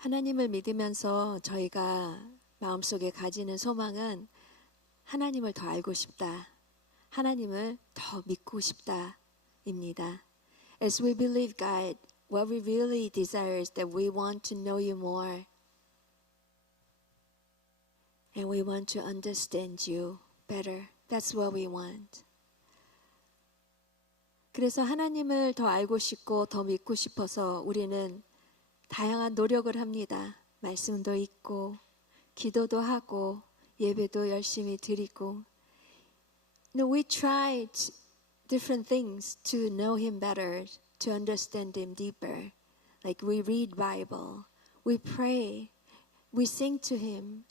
하나님을 믿으면서 저희가 마음속에 가지는 소망은 하나님을 더 알고 싶다. 하나님을 더 믿고 싶다입니다. As we believe God, what we really desire is that we want to know you more. And we want to understand you better. That's what we want. 그래서 하나님을 더 알고 싶고 더 믿고 싶어서 우리는 다양한 노력을 합니다. 말씀도 읽고 기도도 하고 예배도 열심히 드리고 we tried different things to know him better, to understand him deeper. Like we read Bible, we pray, we sing to him,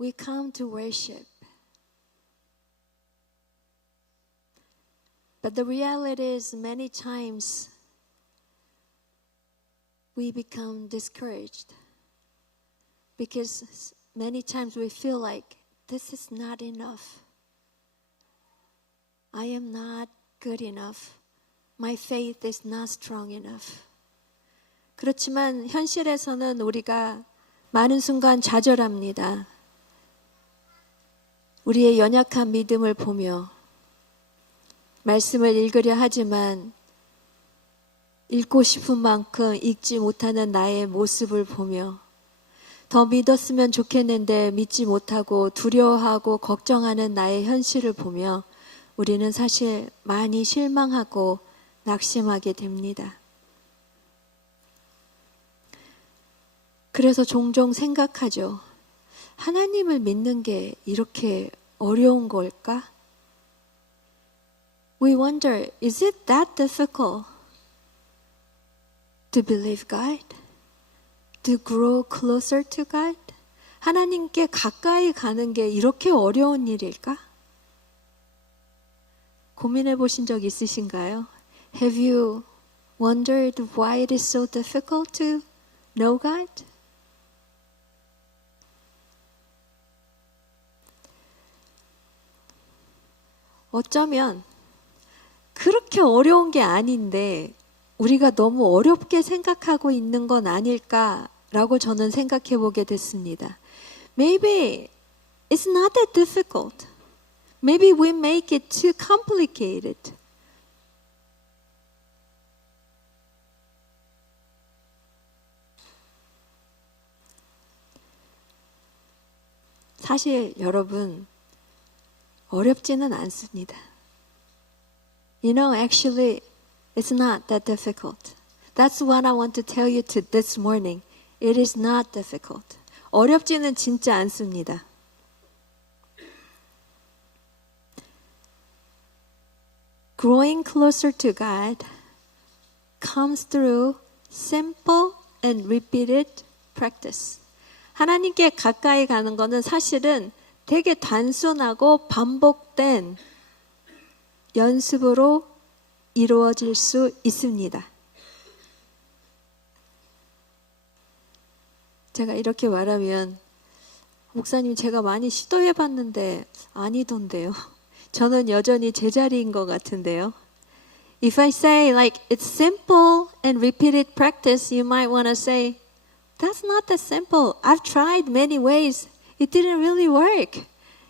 we come to worship. But the reality is many times we become discouraged because many times we feel like this is not enough. I am not good enough. My faith is not strong enough. 그렇지만 현실에서는 우리가 많은 순간 좌절합니다. 우리의 연약한 믿음을 보며 말씀을 읽으려 하지만 읽고 싶은 만큼 읽지 못하는 나의 모습을 보며 더 믿었으면 좋겠는데 믿지 못하고 두려워하고 걱정하는 나의 현실을 보며 우리는 사실 많이 실망하고 낙심하게 됩니다. 그래서 종종 생각하죠. 하나님을 믿는 게 이렇게 어려운 걸까? We wonder, is it that difficult to believe God? To grow closer to God? 하나님께 가까이 가는 게 이렇게 어려운 일일까? 고민해 보신 적 있으신가요? Have you wondered why it is so difficult to know God? 어쩌면 그렇게 어려운 게 아닌데 우리가 너무 어렵게 생각하고 있는 건 아닐까라고 저는 생각해 보게 됐습니다. Maybe it's not that difficult. Maybe we make it too complicated. 사실 여러분 어렵지는 않습니다. You know, actually, it's not that difficult. That's what I want to tell you this morning. It is not difficult. 어렵지는 진짜 않습니다. Growing closer to God comes through simple and repeated practice. 하나님께 가까이 가는 것은 사실은 되게 단순하고 반복된 연습으로 이루어질 수 있습니다. 제가 이렇게 말하면 목사님 제가 많이 시도해봤는데 아니던데요. 저는 여전히 제자리인 것 같은데요. If I say like it's simple and repeated practice, you might want to say that's not that simple. I've tried many ways. It didn't really work.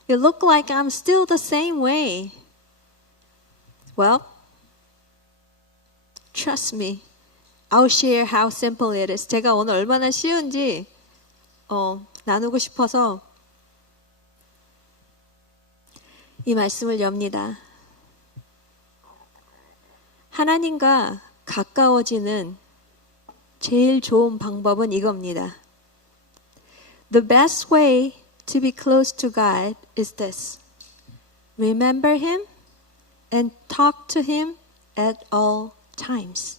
It looked like I'm still the same way. Well, trust me. I'll share how simple it is. 제가 오늘 얼마나 쉬운지 나누고 싶어서 이 말씀을 엽니다. 하나님과 가까워지는 제일 좋은 방법은 이겁니다. The best way to be close to God is this. Remember Him and talk to Him at all times.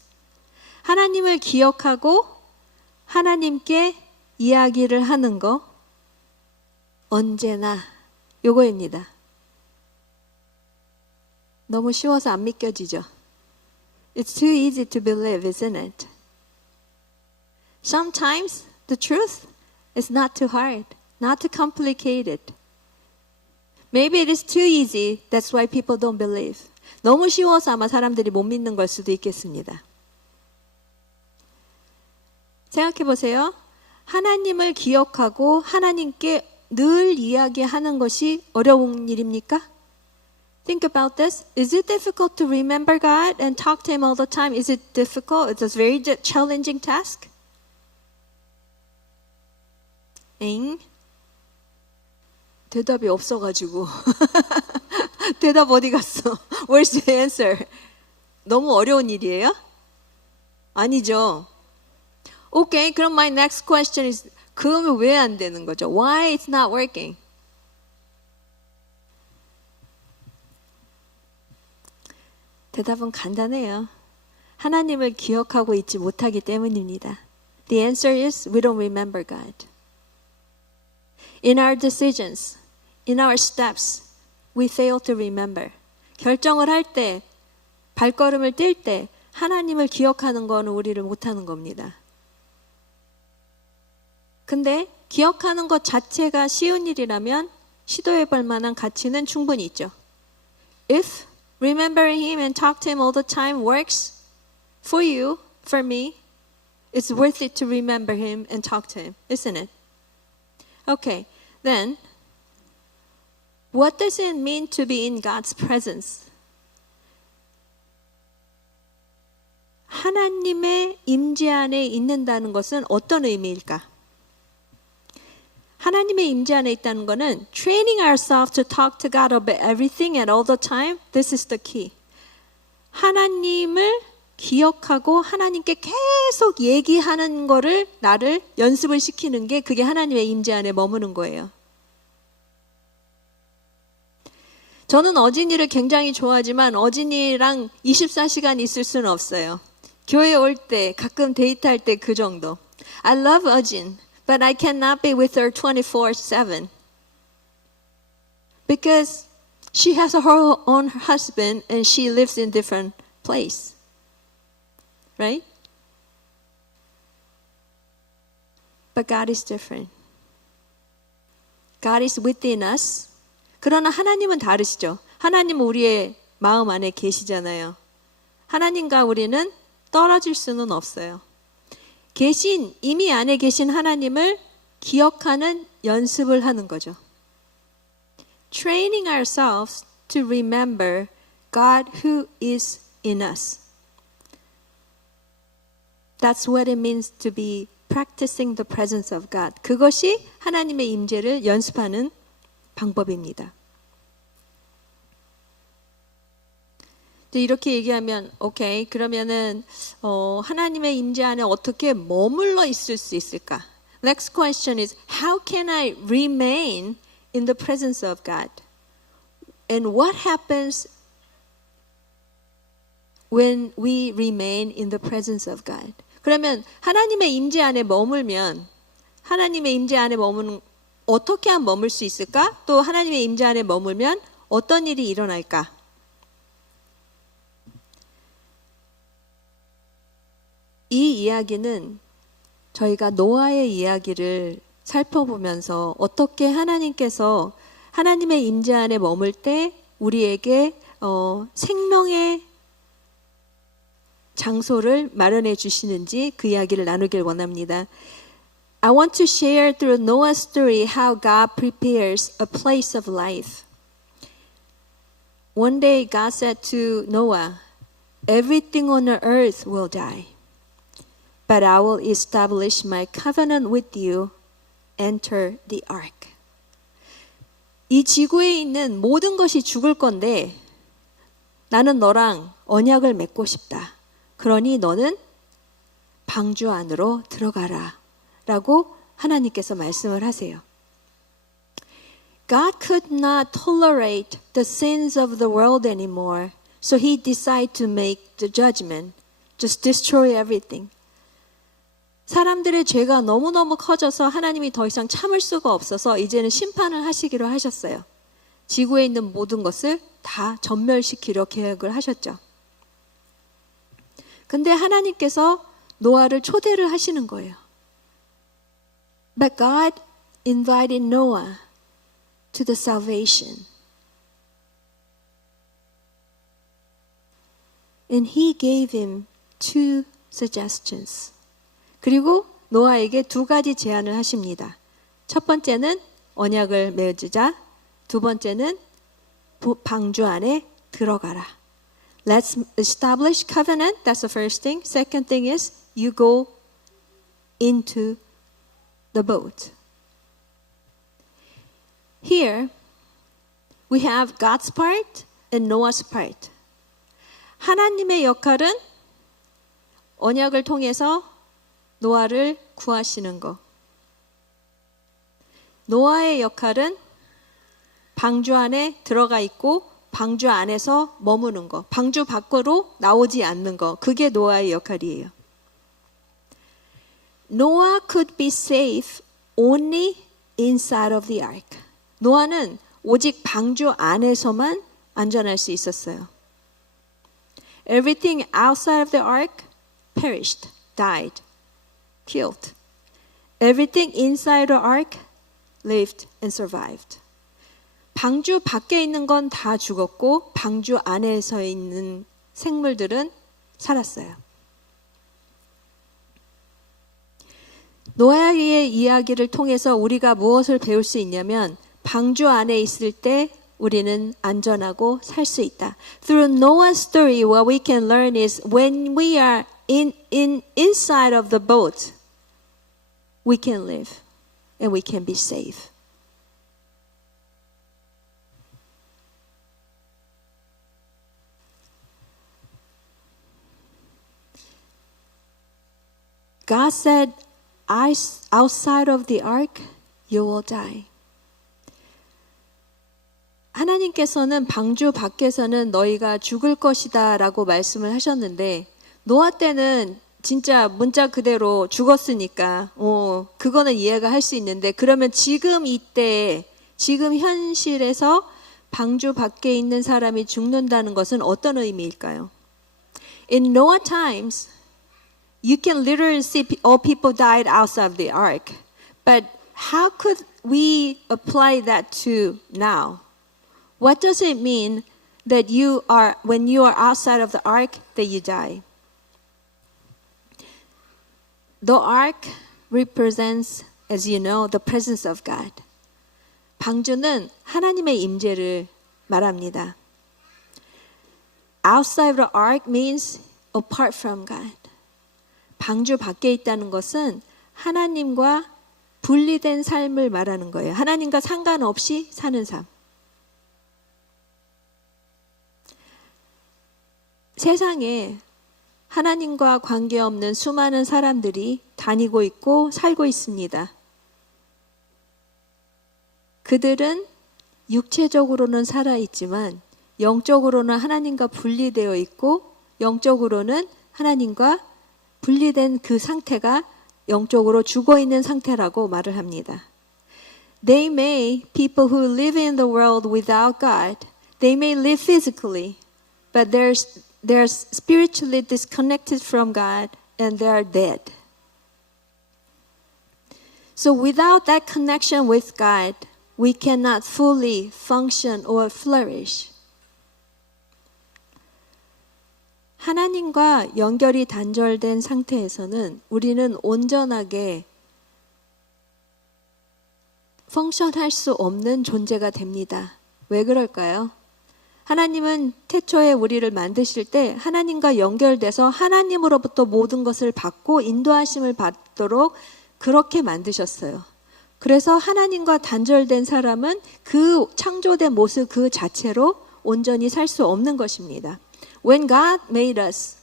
하나님을 기억하고 하나님께 이야기를 하는 거 언제나 요거입니다. 너무 쉬워서 안 믿겨지죠? It's too easy to believe, isn't it? Sometimes the truth is not too hard, not too complicated. Maybe it is too easy, that's why people don't believe. 너무 쉬워서 아마 사람들이 못 믿는 걸 수도 있겠습니다. 생각해 보세요. 하나님을 기억하고 하나님께 늘 이야기하는 것이 어려운 일입니까? Think about this. Is it difficult to remember God and talk to Him all the time? Is it difficult? It's a very challenging task. 엥? 대답이 없어가지고 대답 어디 갔어? Where's the answer? 너무 어려운 일이에요? 아니죠. Okay, 그럼 my next question is 그러면 왜 안 되는 거죠? Why it's not working? 대답은 간단해요. 하나님을 기억하고 있지 못하기 때문입니다. The answer is we don't remember God. In our decisions, in our steps, we fail to remember. 결정을 할 때, 발걸음을 뗄 때 하나님을 기억하는 건 우리를 못하는 겁니다. 근데 기억하는 것 자체가 쉬운 일이라면 시도해 볼 만한 가치는 충분히 있죠. If remembering Him and talk to Him all the time works for you, for me, it's worth it to remember Him and talk to Him, isn't it? Okay, then, what does it mean to be in God's presence? 하나님의 임재 안에 있는다는 것은 어떤 의미일까? 하나님의 임재 안에 있다는 것은 training ourselves to talk to God about everything and all the time. This is the key. 하나님을 기억하고 하나님께 계속 얘기하는 거를 나를 연습을 시키는 게 그게 하나님의 임재 안에 머무는 거예요. 저는 어진이를 굉장히 좋아하지만 어진이랑 24시간 있을 수는 없어요. 교회 올 때 가끔 데이트할 때 그 정도. I love 어진. But I cannot be with her 24/7 because she has her own husband and she lives in different place. Right? But God is different. God is within us. 그러나 하나님은 다르시죠. 하나님은 우리의 마음 안에 계시잖아요. 하나님과 우리는 떨어질 수는 없어요. 이미 안에 계신 하나님을 기억하는 연습을 하는 거죠. Training ourselves to remember God who is in us. That's what it means to be practicing the presence of God. 그것이 하나님의 임재를 연습하는 방법입니다. 이렇게 얘기하면 오케이 그러면은 하나님의 임재 안에 어떻게 머물러 있을 수 있을까? Next question is how can I remain in the presence of God? And what happens when we remain in the presence of God? 그러면 하나님의 임재 안에 머물면 하나님의 임재 안에 머무는 어떻게 하면 머물 수 있을까? 또 하나님의 임재 안에 머물면 어떤 일이 일어날까? 이 이야기는 저희가 노아의 이야기를 살펴보면서 어떻게 하나님께서 하나님의 임재 안에 머물 때 우리에게 생명의 장소를 마련해 주시는지 그 이야기를 나누길 원합니다. I want to share through Noah's story how God prepares a place of life. One day God said to Noah, everything on the earth will die. But I will establish my covenant with you. Enter the ark. 이 지구에 있는 모든 것이 죽을 건데 나는 너랑 언약을 맺고 싶다. 그러니 너는 방주 안으로 들어가라. 라고 하나님께서 말씀을 하세요. God could not tolerate the sins of the world anymore. So he decided to make the judgment. Just destroy everything. 사람들의 죄가 너무너무 커져서 하나님이 더 이상 참을 수가 없어서 이제는 심판을 하시기로 하셨어요. 지구에 있는 모든 것을 다 전멸시키려 계획을 하셨죠. 근데 하나님께서 노아를 초대를 하시는 거예요. But God invited Noah to the salvation. And he gave him two suggestions. 그리고 노아에게 두 가지 제안을 하십니다. 첫 번째는 언약을 맺으자. 두 번째는 방주 안에 들어가라. Let's establish covenant. That's the first thing. Second thing is you go into the boat. Here we have God's part and Noah's part. 하나님의 역할은 언약을 통해서 노아를 구하시는 것. 노아의 역할은 방주 안에 들어가 있고 방주 안에서 머무는 것. 방주 밖으로 나오지 않는 것. 그게 노아의 역할이에요. Noah could be safe only inside of the ark. 노아는 오직 방주 안에서만 안전할 수 있었어요. Everything outside of the ark perished, died, killed. Everything inside the ark lived and survived. 방주 밖에 있는 건 다 죽었고 방주 안에서 있는 생물들은 살았어요. 노아의 이야기를 통해서 우리가 무엇을 배울 수 있냐면 방주 안에 있을 때 우리는 안전하고 살 수 있다. Through Noah's story, what we can learn is when we are inside of the boat, we can live and we can be safe. God said, outside of the ark, you will die. 하나님께서는 방주 밖에서는 너희가 죽을 것이다 라고 말씀을 하셨는데 노아 때는 진짜 문자 그대로 죽었으니까 그거는 이해가 할 수 있는데 그러면 지금 이때 지금 현실에서 방주 밖에 있는 사람이 죽는다는 것은 어떤 의미일까요? In Noah times, you can literally see all people died outside of the ark. But how could we apply that to now? What does it mean that when you are outside of the ark, that you die? The ark represents, as you know, the presence of God. 방주는 하나님의 임재를 말합니다. Outside of the ark means apart from God. 방주 밖에 있다는 것은 하나님과 분리된 삶을 말하는 거예요. 하나님과 상관없이 사는 삶. 세상에 하나님과 관계없는 수많은 사람들이 다니고 있고 살고 있습니다. 그들은 육체적으로는 살아있지만 영적으로는 하나님과 분리되어 있고 영적으로는 하나님과 분리된 그 상태가 영적으로 죽어있는 상태라고 말을 합니다. People who live in the world without God, they may live physically, but they're spiritually disconnected from God and they are dead. So without that connection with God, we cannot fully function or flourish. 하나님과 연결이 단절된 상태에서는 우리는 온전하게 펑션할 수 없는 존재가 됩니다. 왜 그럴까요? 하나님은 태초에 우리를 만드실 때 하나님과 연결돼서 하나님으로부터 모든 것을 받고 인도하심을 받도록 그렇게 만드셨어요. 그래서 하나님과 단절된 사람은 그 창조된 모습 그 자체로 온전히 살 수 없는 것입니다. When God made us,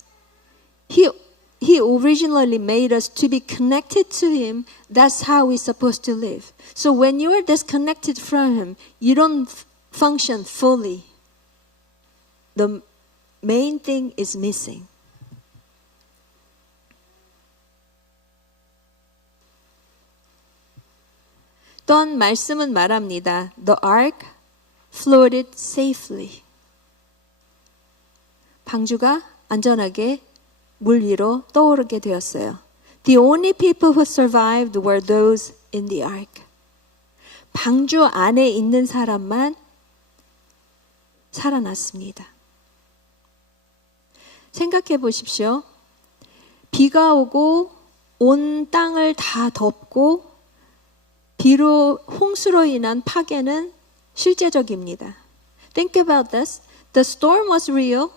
He originally made us to be connected to Him. That's how we're supposed to live. So when you are disconnected from Him, you don't function fully. The main thing is missing. 어떤 말씀은 말합니다. The ark floated safely. 방주가 안전하게 물 위로 떠오르게 되었어요. The only people who survived were those in the ark. 방주 안에 있는 사람만 살아났습니다. 생각해 보십시오. 비가 오고 온 땅을 다 덮고 비로 홍수로 인한 파괴는 실제적입니다. Think about this. The storm was real,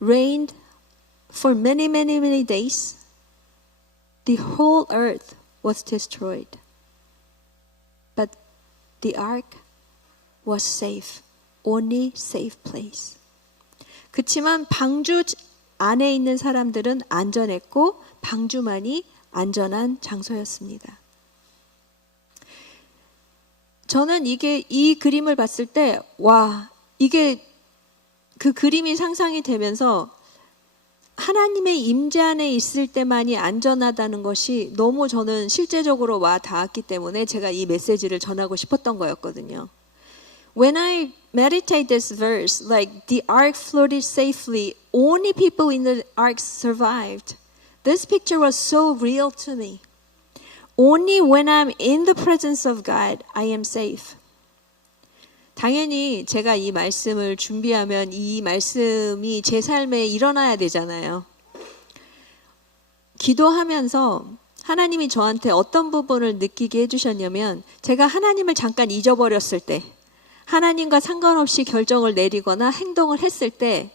rained for many, many, many days. The whole earth was destroyed. But the ark was safe, only safe place. 그치만 방주 안에 있는 사람들은 안전했고 방주만이 안전한 장소였습니다. 저는 이 그림을 봤을 때, 와, 이게 그 그림이 상상이 되면서 하나님의 임재 안에 있을 때만이 안전하다는 것이 너무 저는 실제적으로 와 닿았기 때문에 제가 이 메시지를 전하고 싶었던 거였거든요. When I meditate this verse, like the ark floated safely, only people in the ark survived. This picture was so real to me. Only when I'm in the presence of God, I am safe. 당연히 제가 이 말씀을 준비하면 이 말씀이 제 삶에 일어나야 되잖아요. 기도하면서 하나님이 저한테 어떤 부분을 느끼게 해주셨냐면 제가 하나님을 잠깐 잊어버렸을 때 하나님과 상관없이 결정을 내리거나 행동을 했을 때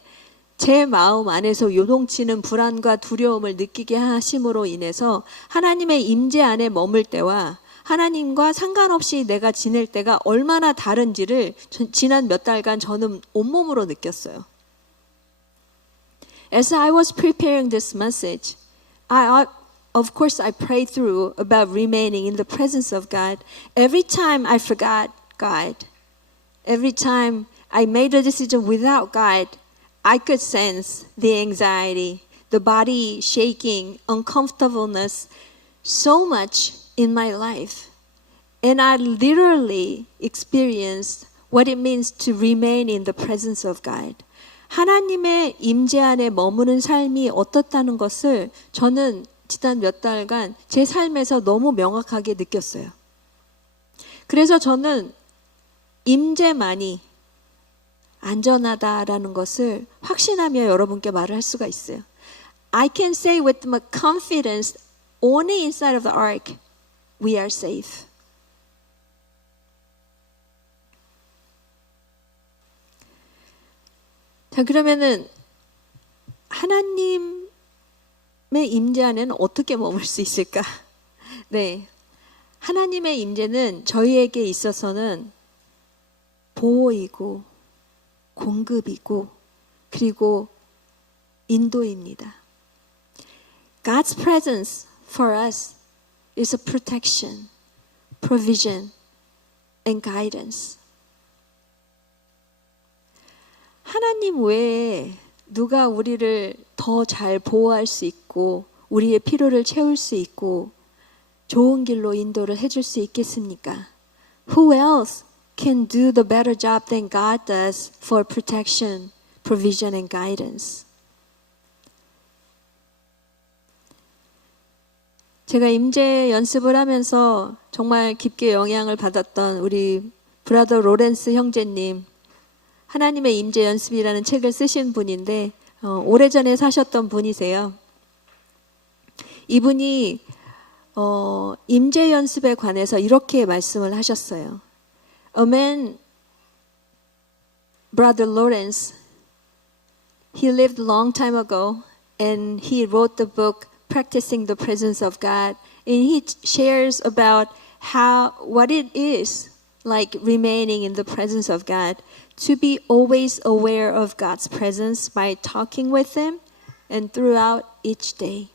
제 마음 안에서 요동치는 불안과 두려움을 느끼게 하심으로 인해서 하나님의 임재 안에 머물 때와 하나님과 상관없이 내가 지낼 때가 얼마나 다른지를 지난 몇 달간 저는 온몸으로 느꼈어요. As I was preparing this message, of course I prayed through about remaining in the presence of God. Every time I forgot God, every time I made a decision without God, I could sense the anxiety, the body shaking, uncomfortableness so much in my life. And I literally experienced what it means to remain in the presence of God. 하나님의 임재 안에 머무는 삶이 어떻다는 것을 저는 지난 몇 달간 제 삶에서 너무 명확하게 느꼈어요. 그래서 저는 임재만이 안전하다라는 것을 확신하며 여러분께 말을 할 수가 있어요. I can say with my confidence, only inside of the ark, we are safe. 자, 그러면은 하나님의 임재 안에는 어떻게 머물 수 있을까? 네, 하나님의 임재는 저희에게 있어서는 보호이고 공급이고 그리고 인도입니다. God's presence for us is a protection, provision, and guidance. 하나님 외에 누가 우리를 더 잘 보호할 수 있고 우리의 필요를 채울 수 있고 좋은 길로 인도를 해줄 수 있겠습니까? Who else can do the better job than God does for protection, provision, and guidance? 제가 임재 연습을 하면서 정말 깊게 영향을 받았던 우리 브라더 로렌스 형제님, 하나님의 임재 연습이라는 책을 쓰신 분인데 오래전에 사셨던 분이세요. 이분이 임재 연습에 관해서 이렇게 말씀을 하셨어요. A man, Brother Lawrence, he lived a long time ago and he wrote the book Practicing the Presence of God, and he shares about what it is like remaining in the presence of God, to be always aware of God's presence by talking with Him and throughout each day.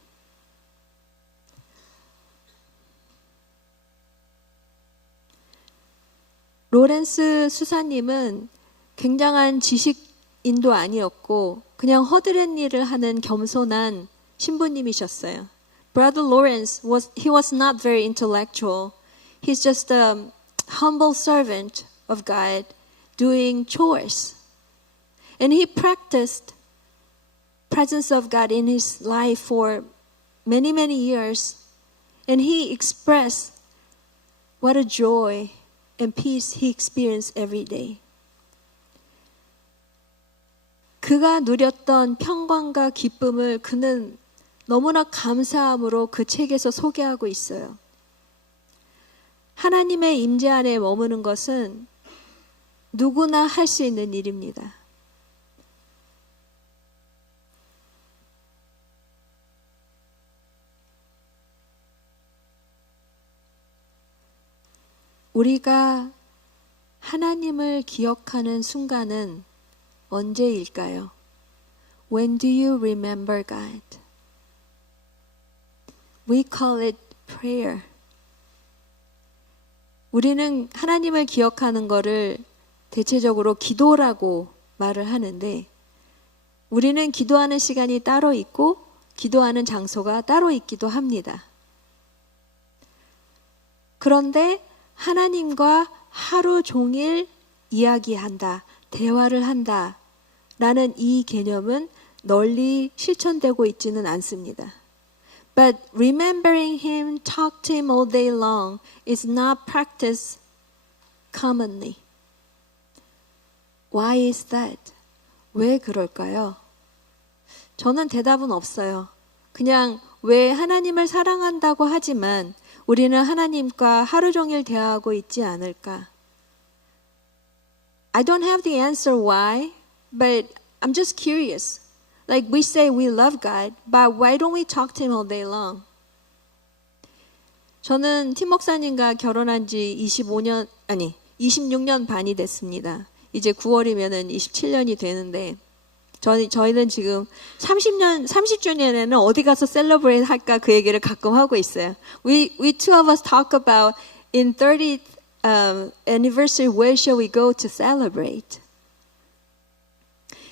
로렌스 수사님은 굉장한 지식인도 아니었고 그냥 허드렛 일을 하는 겸손한 신부님이셨어요. Brother Lawrence he was not very intellectual. He's just a humble servant of God doing chores. And he practiced presence of God in his life for many, many years. And he expressed what a joy and peace he experienced every day. 그가 누렸던 평강과 기쁨을 그는 너무나 감사함으로 그 책에서 소개하고 있어요. 하나님의 임재 안에 머무는 것은 누구나 할 수 있는 일입니다. 우리가 하나님을 기억하는 순간은 언제일까요? When do you remember God? We call it prayer. 우리는 하나님을 기억하는 것을 대체적으로 기도라고 말을 하는데, 우리는 기도하는 시간이 따로 있고 기도하는 장소가 따로 있기도 합니다. 그런데 하나님과 하루 종일 이야기한다, 대화를 한다 라는 이 개념은 널리 실천되고 있지는 않습니다. But remembering Him, talk to Him all day long is not practiced commonly. Why is that? 왜 그럴까요? 저는 대답은 없어요. 그냥 왜 하나님을 사랑한다고 하지만 우리는 하나님과 하루 종일 대화하고 있지 않을까? I don't have the answer why, but I'm just curious. Like we say we love God, but why don't we talk to Him all day long? 저는 팀 목사님과 결혼한 지 26년 반이 됐습니다. 이제 9월이면은 27년이 되는데, 저희는 지금 30주년에는 어디 가서 셀러브레이트 할까 그 얘기를 가끔 하고 있어요. We two of us talk about in 30th anniversary, where shall we go to celebrate?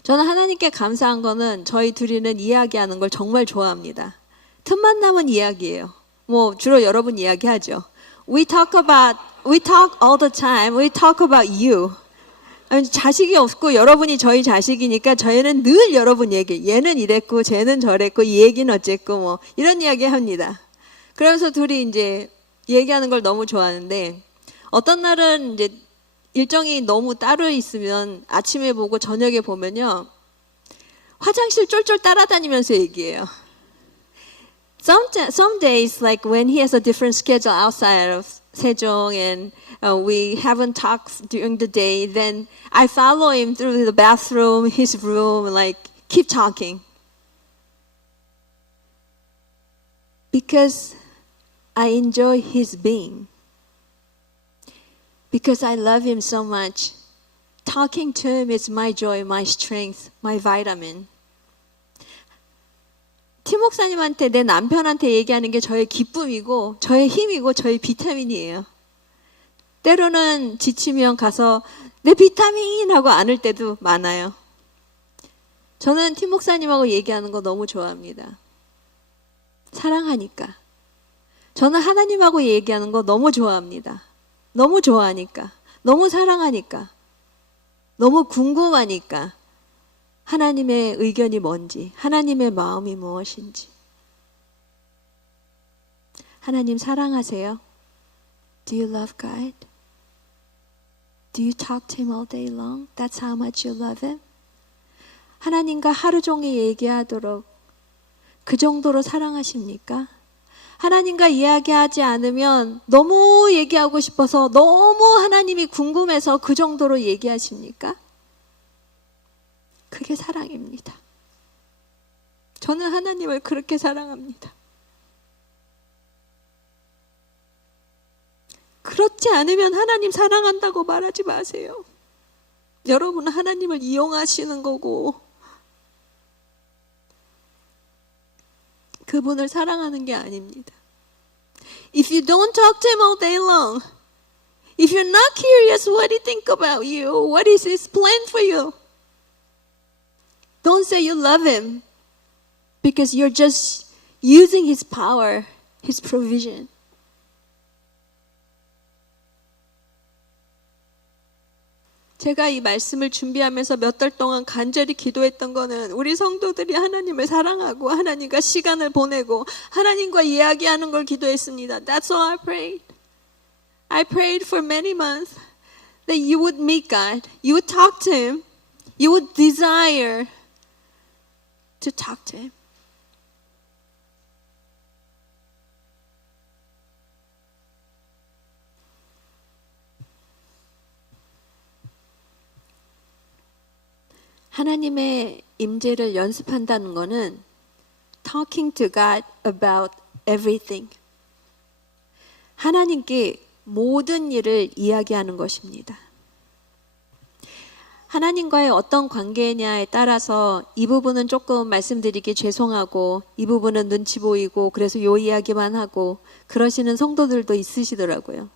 저는 하나님께 감사한 거는 저희 둘이는 이야기하는 걸 정말 좋아합니다. 틈만 나면 이야기예요. 뭐 주로 여러분 이야기하죠. We talk all the time. We talk about you. 자식이 없고 여러분이 저희 자식이니까 저희는 늘 여러분 얘기. 얘는 이랬고 쟤는 저랬고 이 얘기는 어쨌고 뭐 이런 이야기 합니다. 그러면서 둘이 이제 얘기하는 걸 너무 좋아하는데, 어떤 날은 이제 일정이 너무 따로 있으면 아침에 보고 저녁에 보면요, 화장실 쫄쫄 따라다니면서 얘기해요. Some days, like when he has a different schedule outside of Sejong and we haven't talked during the day, then I follow him through the bathroom, his room, like keep talking. Because I enjoy his being. Because I love him so much. Talking to him is my joy, my strength, my vitamin. 팀 목사님한테 내 남편한테 얘기하는 게 저의 기쁨이고 저의 힘이고 저의 비타민이에요. 때로는 지치면 가서 내 비타민 하고 안을 때도 많아요. 저는 팀 목사님하고 얘기하는 거 너무 좋아합니다. 사랑하니까. 저는 하나님하고 얘기하는 거 너무 좋아합니다. 너무 좋아하니까. 너무 사랑하니까. 너무 궁금하니까. 하나님의 의견이 뭔지, 하나님의 마음이 무엇인지. 하나님 사랑하세요? Do you love God? Do you talk to Him all day long? That's how much you love Him? 하나님과 하루 종일 얘기하도록 그 정도로 사랑하십니까? 하나님과 이야기하지 않으면 너무 얘기하고 싶어서 너무 하나님이 궁금해서 그 정도로 얘기하십니까? 그게 사랑입니다. 저는 하나님을 그렇게 사랑합니다. 그렇지 않으면 하나님 사랑한다고 말하지 마세요. 여러분은 하나님을 이용하시는 거고 그분을 사랑하는 게 아닙니다. If you don't talk to Him all day long, if you're not curious what He think about you, what is His plan for you, don't say you love Him because you're just using His power, His provision. 제가 이 말씀을 준비하면서 몇 달 동안 간절히 기도했던 거는 우리 성도들이 하나님을 사랑하고 하나님과 시간을 보내고 하나님과 이야기하는 걸 기도했습니다. That's all I prayed. I prayed for many months that you would meet God, you would talk to Him, you would desire to talk to Him. 하나님의 임재를 연습한다는 것은 talking to God about everything. 하나님께 모든 일을 이야기하는 것입니다. 하나님과의 어떤 관계냐에 따라서 이 부분은 조금 말씀드리기 죄송하고 이 부분은 눈치 보이고 그래서 요 이야기만 하고 그러시는 성도들도 있으시더라고요.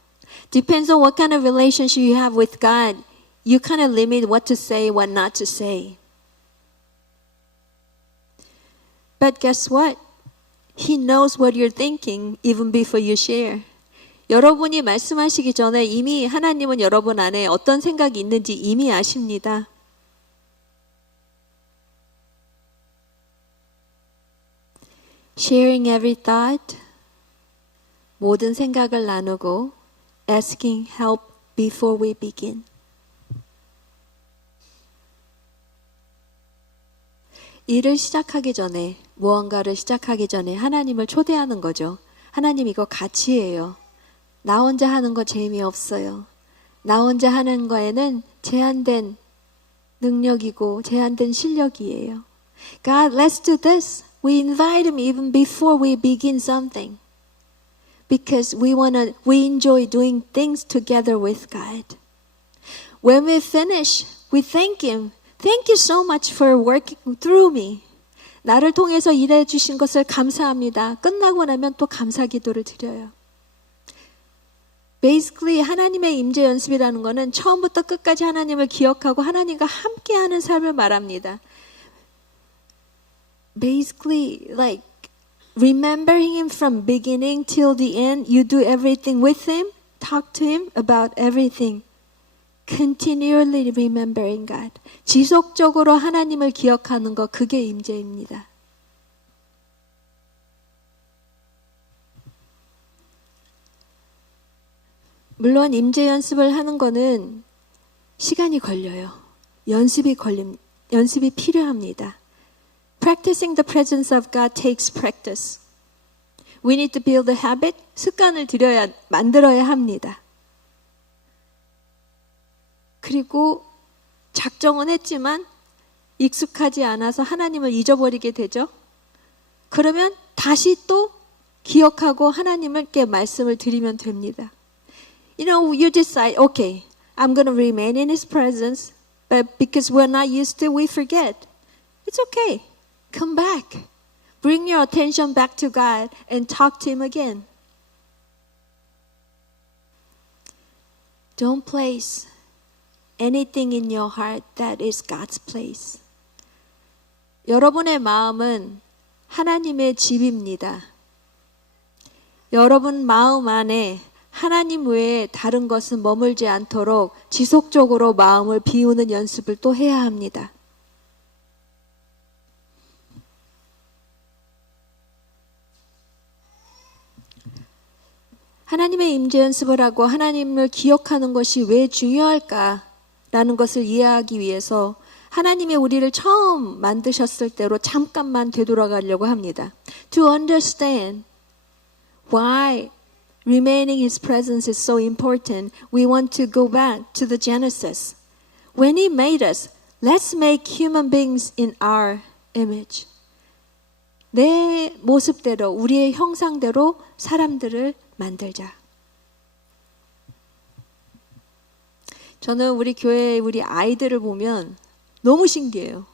Depends on what kind of relationship you have with God. You kind of limit what to say, what not to say. But guess what? He knows what you're thinking even before you share. 여러분이 말씀하시기 전에 이미 하나님은 여러분 안에 어떤 생각이 있는지 이미 아십니다. Sharing every thought, 모든 생각을 나누고 asking help before we begin. 일을 시작하기 전에, 무언가를 시작하기 전에 하나님을 초대하는 거죠. 하나님 이거 같이 해요. 나 혼자 하는 거 재미없어요. 나 혼자 하는 거에는 제한된 능력이고 제한된 실력이에요. God, let's do this. We invite him even before we begin something. Because we enjoy doing things together with God. When we finish, we thank him. Thank you so much for working through me. 나를 통해서 일해 주신 것을 감사합니다. 끝나고 나면 또 감사 기도를 드려요. Basically 하나님의 임재 연습이라는 것은 처음부터 끝까지 하나님을 기억하고 하나님과 함께하는 삶을 말합니다. Basically like remembering him from beginning till the end. You do everything with him. Talk to him about everything. Continually remembering God. 지속적으로 하나님을 기억하는 것, 그게 임재입니다. 물론 임재 연습을 하는 거는 시간이 걸려요. 연습이 필요합니다. Practicing the presence of God takes practice. We need to build a habit. 습관을 만들어야 합니다. 그리고 작정은 했지만 익숙하지 않아서 하나님을 잊어버리게 되죠. 그러면 다시 또 기억하고 하나님께 말씀을 드리면 됩니다. You know, you decide, okay, I'm going to remain in his presence, but because we're not used to it, we forget. It's okay. Come back. Bring your attention back to God and talk to him again. Don't place anything in your heart that is God's place. 여러분의 마음은 하나님의 집입니다. 여러분 마음 안에 하나님 외에 다른 것은 머물지 않도록 지속적으로 마음을 비우는 연습을 또 해야 합니다. 하나님의 임재 연습을 하고 하나님을 기억하는 것이 왜 중요할까라는 것을 이해하기 위해서 하나님이 우리를 처음 만드셨을 때로 잠깐만 되돌아가려고 합니다. To understand why remaining His presence is so important, we want to go back to the Genesis. When He made us, let's make human beings in our image. 내 모습대로, 우리의 형상대로 사람들을 만들자. 저는 우리 교회에 우리 아이들을 보면 너무 신기해요.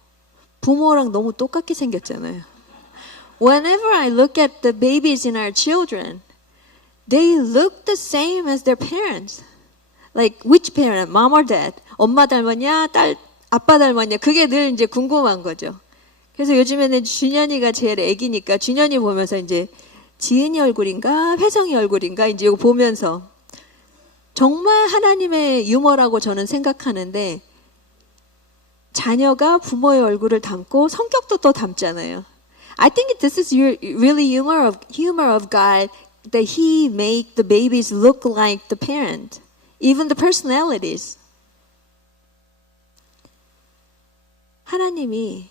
부모랑 너무 똑같게 생겼잖아요. Whenever I look at the babies in our children, they look the same as their parents. Like which parent, mom or dad? 엄마 닮았냐, 아빠 닮았냐? 그게 늘 이제 궁금한 거죠. 그래서 요즘에는 준현이가 제일 애기니까 준현이 보면서 이제 지은이 얼굴인가, 혜성이 얼굴인가 이제 이거 보면서 정말 하나님의 유머라고 저는 생각하는데 자녀가 부모의 얼굴을 닮고 성격도 또 닮잖아요. I think this is really humor of God. That He make the babies look like the parent, even the personalities. 하나님이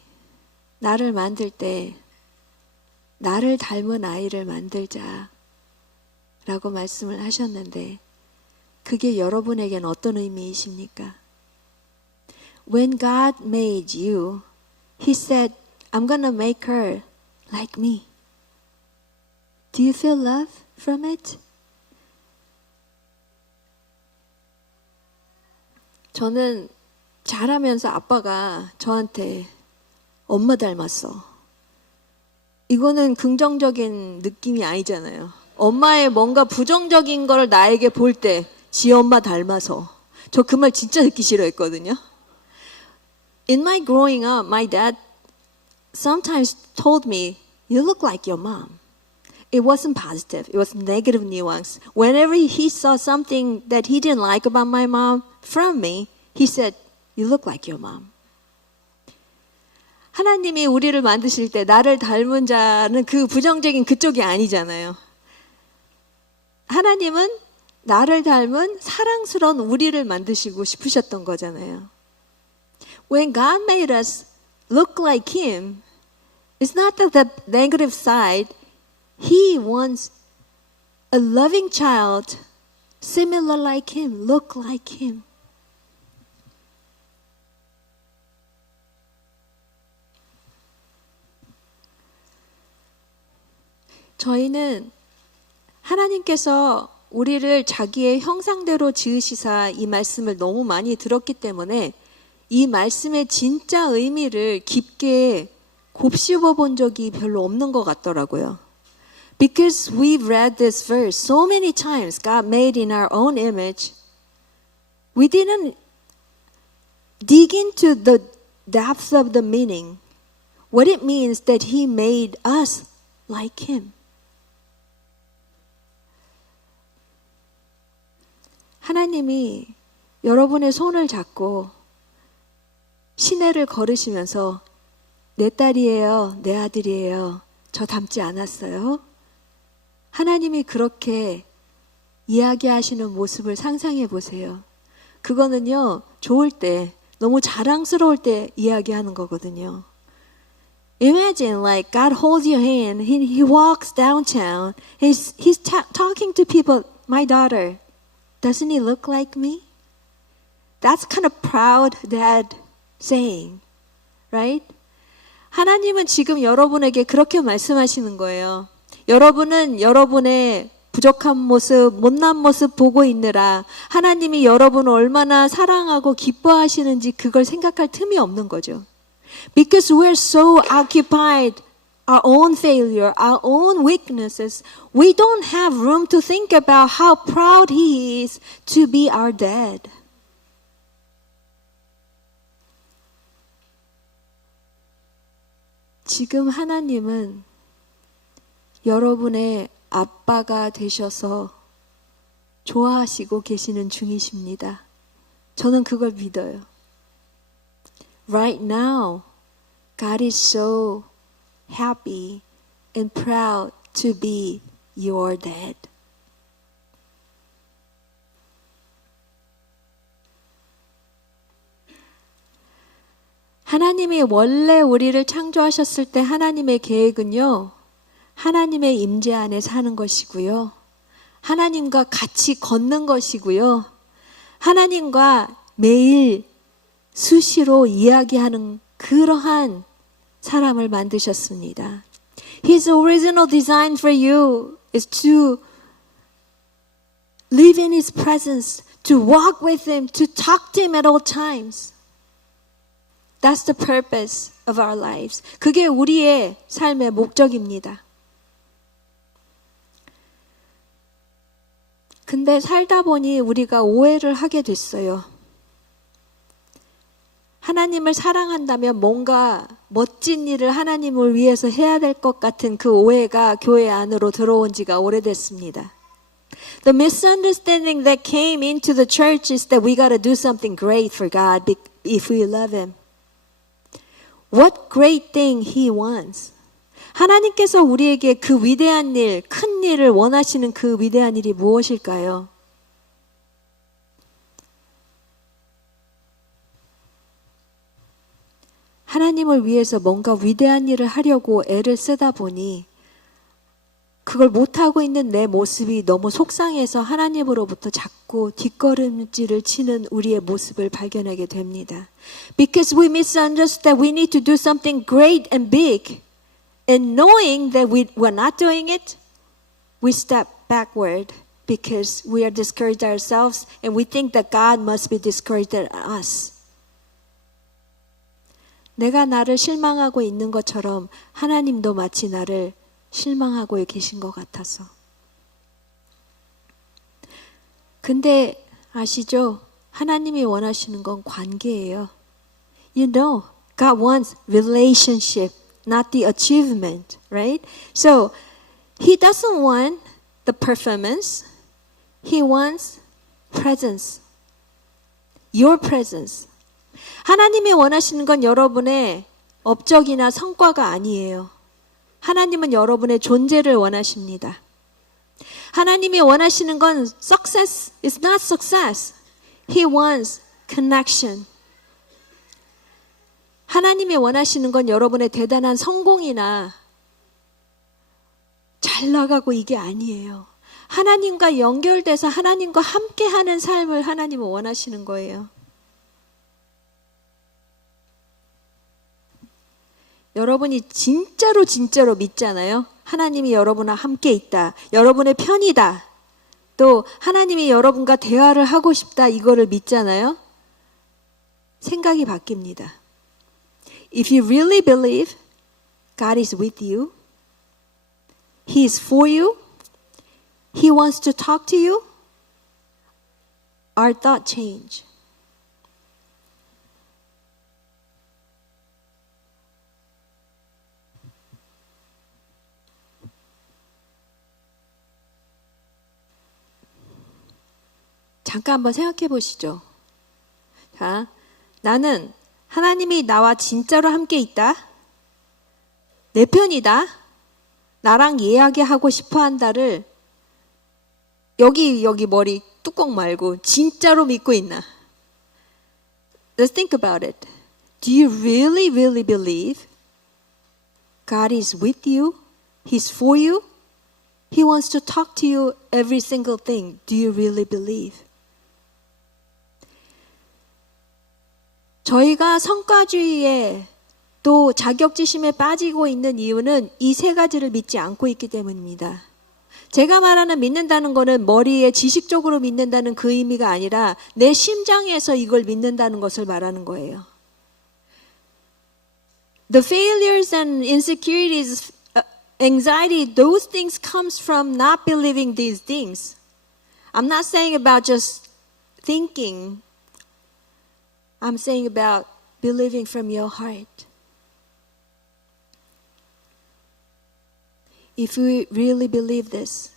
나를 만들 때 나를 닮은 아이를 만들자라고 말씀을 하셨는데 그게 여러분에게는 어떤 의미이십니까? when God made you, He said, I'm gonna make her like me. Do you feel love from it? 저는 자라면서 아빠가 저한테 엄마 닮았어. 이거는 긍정적인 느낌이 아니잖아요. 엄마의 뭔가 부정적인 걸 나에게 볼 때 지 엄마 닮아서. 저 그 말 진짜 듣기 싫어했거든요. In my growing up, my dad sometimes told me, you look like your mom. It wasn't positive. It was negative nuance. Whenever he saw something that he didn't like about my mom from me, he said, you look like your mom. 하나님이 우리를 만드실 때 나를 닮은 자는 그 부정적인 그쪽이 아니잖아요. 하나님은 나를 닮은 사랑스러운 우리를 만드시고 싶으셨던 거잖아요. When God made us look like Him, it's not the negative side. He wants a loving child, similar like Him, look like Him. 저희는 하나님께서 우리를 자기의 형상대로 지으시사 이 말씀을 너무 많이 들었기 때문에 이 말씀의 진짜 의미를 깊게 곱씹어 본 적이 별로 없는 것 같더라고요. Because we've read this verse so many times, God made in our own image, we didn't dig into the depths of the meaning, what it means that He made us like Him. 하나님이 여러분의 손을 잡고 시내를 걸으시면서 내 딸이에요, 내 아들이에요, 저 닮지 않았어요? 하나님이 그렇게 이야기하시는 모습을 상상해 보세요. 그거는요, 좋을 때, 너무 자랑스러울 때 이야기하는 거거든요. Imagine like God holds your hand, He walks downtown, He's talking to people, my daughter, doesn't he look like me? That's kind of proud dad saying, right? 하나님은 지금 여러분에게 그렇게 말씀하시는 거예요. 여러분은 여러분의 부족한 모습, 못난 모습 보고 있느라 하나님이 여러분을 얼마나 사랑하고 기뻐하시는지 그걸 생각할 틈이 없는 거죠. Because we're so occupied our own failure, our own weaknesses, we don't have room to think about how proud He is to be our dad. 지금 하나님은 여러분의 아빠가 되셔서 좋아하시고 계시는 중이십니다. 저는 그걸 믿어요. Right now, God is so happy and proud to be your dad. 하나님이 원래 우리를 창조하셨을 때 하나님의 계획은요, 하나님의 임재 안에 사는 것이고요, 하나님과 같이 걷는 것이고요, 하나님과 매일 수시로 이야기하는 그러한 사람을 만드셨습니다. His original design for you is to live in His presence, to walk with Him, to talk to Him at all times. That's the purpose of our lives. 그게 우리의 삶의 목적입니다. 근데 살다 보니 우리가 오해를 하게 됐어요. 하나님을 사랑한다면 뭔가 멋진 일을 하나님을 위해서 해야 될 것 같은 그 오해가 교회 안으로 들어온 지가 오래됐습니다. The misunderstanding that came into the church is that we got to do something great for God if we love Him. What great thing He wants? 하나님께서 우리에게 그 위대한 일, 큰 일을 원하시는 그 위대한 일이 무엇일까요? 하나님을 위해서 뭔가 위대한 일을 하려고 애를 쓰다 보니 그걸 못하고 있는 내 모습이 너무 속상해서 하나님으로부터 자꾸 뒷걸음질을 치는 우리의 모습을 발견하게 됩니다. Because we misunderstood that we need to do something great and big. And knowing that we're not doing it, we step backward because we are discouraged ourselves and we think that God must be discouraged at us. 내가 나를 실망하고 있는 것처럼 하나님도 마치 나를 실망하고 계신 것 같아서. 근데 아시죠? 하나님이 원하시는 건 관계예요. You know, God wants relationship, not the achievement, right? So, He doesn't want the performance. He wants presence. Your presence. 하나님이 원하시는 건 여러분의 업적이나 성과가 아니에요. 하나님은 여러분의 존재를 원하십니다. 하나님이 원하시는 건 success is not success. He wants connection. 하나님이 원하시는 건 여러분의 대단한 성공이나 잘 나가고 이게 아니에요. 하나님과 연결돼서 하나님과 함께하는 삶을 하나님은 원하시는 거예요. 여러분이 진짜로 믿잖아요. 하나님이 여러분과 함께 있다. 여러분의 편이다. 또 하나님이 여러분과 대화를 하고 싶다. 이거를 믿잖아요. 생각이 바뀝니다. If you really believe God is with you, He is for you, He wants to talk to you, our thought change. 잠깐 한번 생각해 보시죠. 자, 나는 하나님이 나와 진짜로 함께 있다. 내 편이다. 나랑 이야기하고 싶어 한다를 여기 머리 뚜껑 말고 진짜로 믿고 있나? Let's think about it. Do you really believe God is with you? He's for you? He wants to talk to you every single thing. Do you really believe? 저희가 성과주의에 또 자격지심에 빠지고 있는 이유는 이 세 가지를 믿지 않고 있기 때문입니다. 제가 말하는 믿는다는 거는 머리에 지식적으로 믿는다는 그 의미가 아니라 내 심장에서 이걸 믿는다는 것을 말하는 거예요. The failures and insecurities, anxiety, those things comes from not believing these things. I'm not saying about just thinking. I'm saying about believing from your heart. If we really believe this,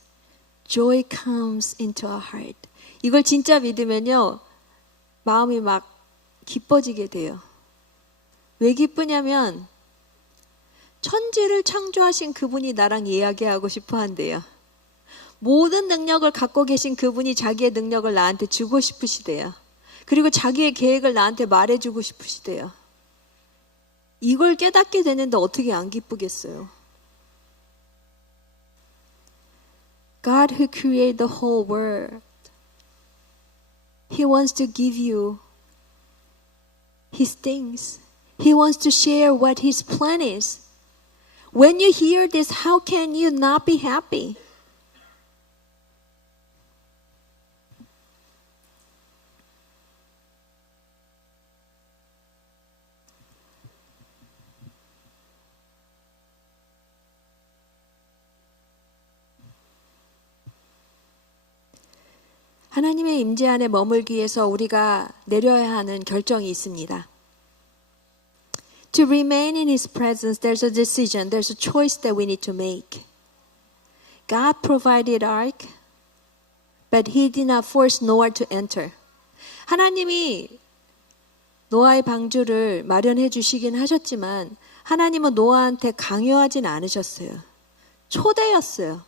joy comes into our heart. 이걸 진짜 믿으면요, 마음이 막 기뻐지게 돼요. 왜 기쁘냐면 천지를 창조하신 그분이 나랑 이야기하고 싶어 한대요. 모든 능력을 갖고 계신 그분이 자기의 능력을 나한테 주고 싶으시대요. 그리고 자기의 계획을 나한테 말해주고 싶으시대요. 이걸 깨닫게 되는데 어떻게 안 기쁘겠어요? God who created the whole world, He wants to give you His things. He wants to share what His plan is. When you hear this, how can you not be happy? 하나님의 임재 안에 머물기 위해서 우리가 내려야 하는 결정이 있습니다. To remain in His presence, there's a decision, there's a choice that we need to make. God provided ark, but He did not force Noah to enter. 하나님이 노아의 방주를 마련해 주시긴 하셨지만 하나님은 노아한테 강요하진 않으셨어요. 초대였어요.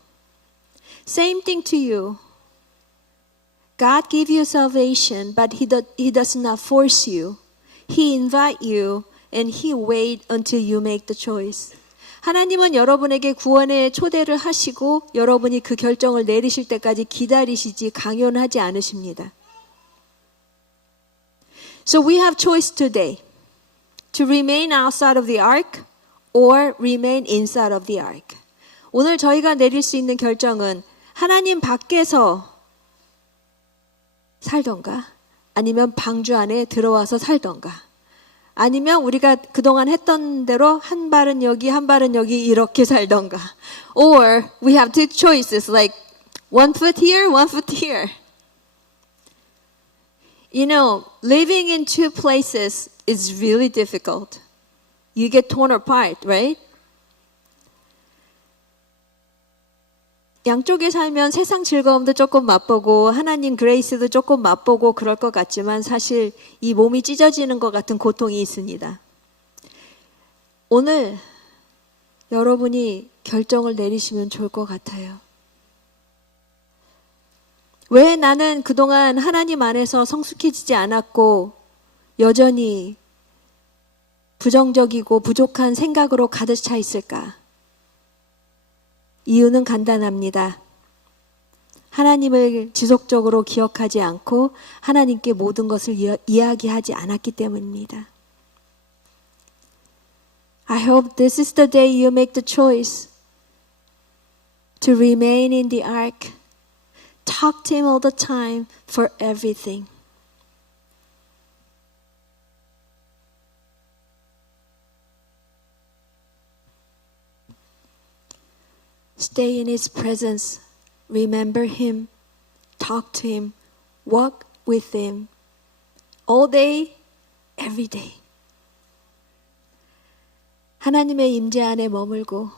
Same thing to you. God gave you salvation, but He does not force you. He invite you, and He wait until you make the choice. 하나님은 여러분에게 구원의 초대를 하시고 여러분이 그 결정을 내리실 때까지 기다리시지 강요하지 않으십니다. So we have choice today to remain outside of the ark or remain inside of the ark. 오늘 저희가 내릴 수 있는 결정은 하나님 밖에서 살던가 아니면 방주 안에 들어와서 살던가 아니면 우리가 그동안 했던 대로 한 발은 여기 한 발은 여기 이렇게 살던가 or we have two choices like one foot here, one foot here. You know, living in two places is really difficult. You get torn apart, right? 양쪽에 살면 세상 즐거움도 조금 맛보고 하나님 그레이스도 조금 맛보고 그럴 것 같지만 사실 이 몸이 찢어지는 것 같은 고통이 있습니다. 오늘 여러분이 결정을 내리시면 좋을 것 같아요. 왜 나는 그동안 하나님 안에서 성숙해지지 않았고 여전히 부정적이고 부족한 생각으로 가득 차 있을까? 이유는 간단합니다. 하나님을 지속적으로 기억하지 않고 하나님께 모든 것을 이야기하지 않았기 때문입니다. I hope this is the day you make the choice to remain in the ark. Talk to him all the time for everything. Stay in his presence. Remember him. Talk to him. Walk with him. All day, every day. 하나님의 임재 안에 머물고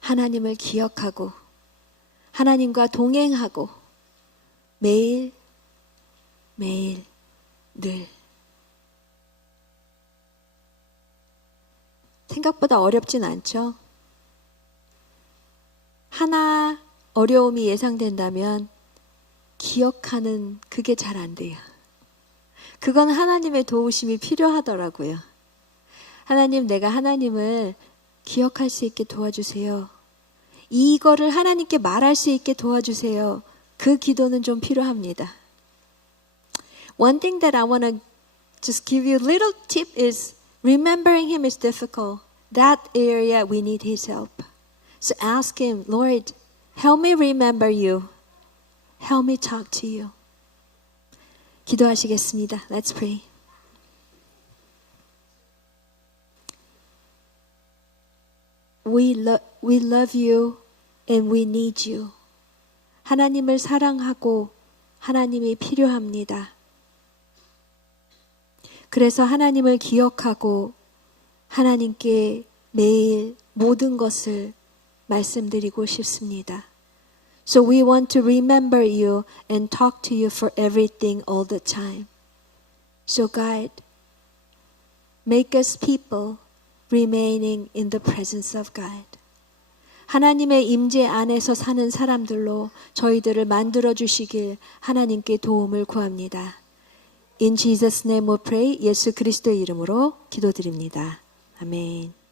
하나님을 기억하고 하나님과 동행하고 매일 매일 늘 생각보다 어렵진 않죠? 하나 어려움이 예상된다면 기억하는 그게 잘 안 돼요. 그건 하나님의 도우심이 필요하더라고요. 하나님, 내가 하나님을 기억할 수 있게 도와주세요. 이거를 하나님께 말할 수 있게 도와주세요. 그 기도는 좀 필요합니다. One thing that I want to just give you a little tip is remembering him is difficult. That area we need his help. So ask him, Lord, help me remember you. Help me talk to you. 기도하시겠습니다. Let's pray. We love you and we need you. 하나님을 사랑하고 하나님이 필요합니다. 그래서 하나님을 기억하고 하나님께 매일 모든 것을 말씀드리고 싶습니다. So we want to remember you and talk to you for everything all the time. So God, make us people remaining in the presence of God. 하나님의 임재 안에서 사는 사람들로 저희들을 만들어 주시길 하나님께 도움을 구합니다. In Jesus' name we pray. 예수 그리스도의 이름으로 기도드립니다. 아멘.